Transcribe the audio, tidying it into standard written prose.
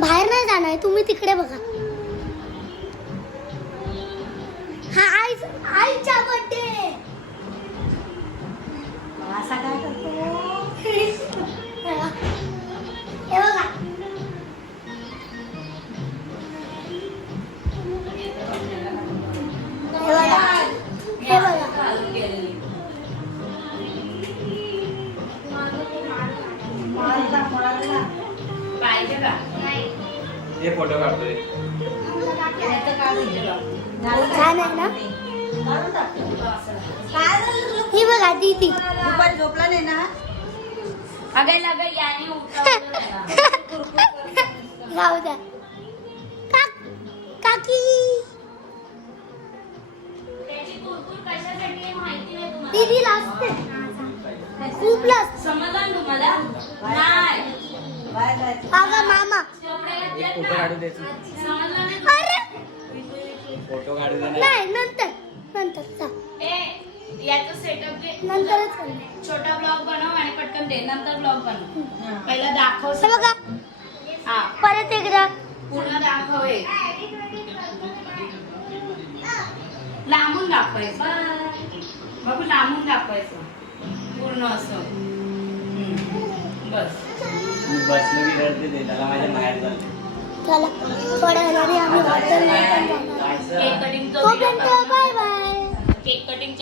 बाहेर नाही जाणार तुम्ही तिकडे बघा. हा आईचा बर्थडे. असा काय करतो? हे बघा. हे बघा. पाहिजे का? हे फोटो काढतोय. छान आहे ना. ही बघा दीदी. दुपारी झोपला नाही ना? अगं याने उठवलं. जाऊ द्या. काकी त्याची कुरकुर कशासाठी आहे माहिती नाही तुम्हाला? दीदी लाजते. खूप लाजते. समजलं ना तुम्हाला? नाही. बाहेर जायचं. अगं मामा. एक फोटो काढू द्यायची. समजलं ना? अरे फोटो काढू दे ना. नाही नंतर जा. याचं सेटअप दे. नंतरच करणार. छोटा ब्लॉग बनव आणि पटकन दे. नंतर ब्लॉग बनव. पहिला दाखव. हे बघा. हा परत एकदा. पूर्ण दाखव. हे लांबून दाखवायचं. बघू लांबून दाखवायचं. पूर्ण असं. बस. मी बसलो की रडते ते. त्याला माझ्या बाहेर झालं. चला थोड्या वेळाने आम्ही हॉटेलला पण जाणार. केक कटिंग तोपर्यंत बाय बाय. Cake cutting